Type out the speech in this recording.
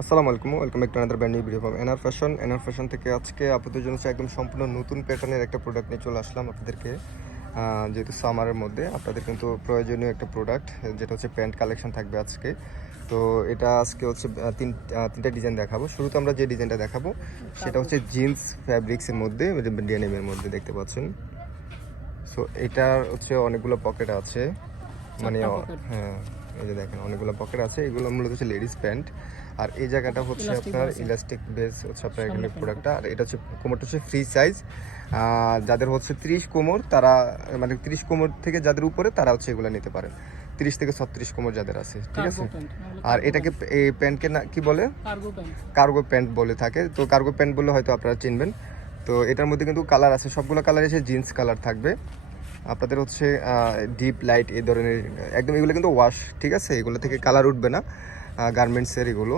আসসালামু আলাইকুম, welcome back to another brand new video from NR fashion থেকে আজকে আপনাদের জন্য একদম সম্পূর্ণ নতুন প্যাটার্নের একটা প্রোডাক্ট নিয়ে চলে আসলাম আপনাদেরকে। যেহেতু সামারের মধ্যে আপনাদের কিন্তু প্রয়োজনীয় একটা প্রোডাক্ট, যেটা হচ্ছে প্যান্ট কালেকশন থাকবে আজকে। তো এটা আজকে হচ্ছে তিনটা ডিজাইন দেখাবো। শুরুতে আমরা যে ডিজাইনটা দেখাবো সেটা হচ্ছে জিন্স ফ্যাব্রিক্সের মধ্যে, ডেনিমের মধ্যে দেখতে পাচ্ছেন। সো এটার হচ্ছে অনেকগুলো পকেট আছে, মানে হ্যাঁ, এই যে দেখেন অনেকগুলো পকেট আছে। এগুলো মূলত হচ্ছে লেডিস প্যান্ট। আর এই জায়গাটা হচ্ছে আপনার ইলাস্টিক বেস হচ্ছে আপনার এখানে প্রোডাক্টটা। আর এটা হচ্ছে কোমরটা হচ্ছে ফ্রি সাইজ। যাদের হচ্ছে 30 কোমর, তারা মানে 30 কোমর থেকে যাদের উপরে তারা হচ্ছে এগুলো নিতে পারেন। 30 থেকে 36 কোমর যাদের আছে, ঠিক আছে। আর এটাকে এই প্যান্টকে না কি বলে, কার্গো প্যান্ট বলে থাকে। তো কার্গো প্যান্ট বলে হয়তো আপনারা চিনবেন। তো এটার মধ্যে কিন্তু কালার আছে, সবগুলো কালার এসে জিন্স কালার থাকবে আপনাদের হচ্ছে ডিপ লাইট এই ধরনের একদম। এগুলো কিন্তু ওয়াশ, ঠিক আছে, এগুলো থেকে কালার উঠবে না, গার্মেন্টসের এগুলো।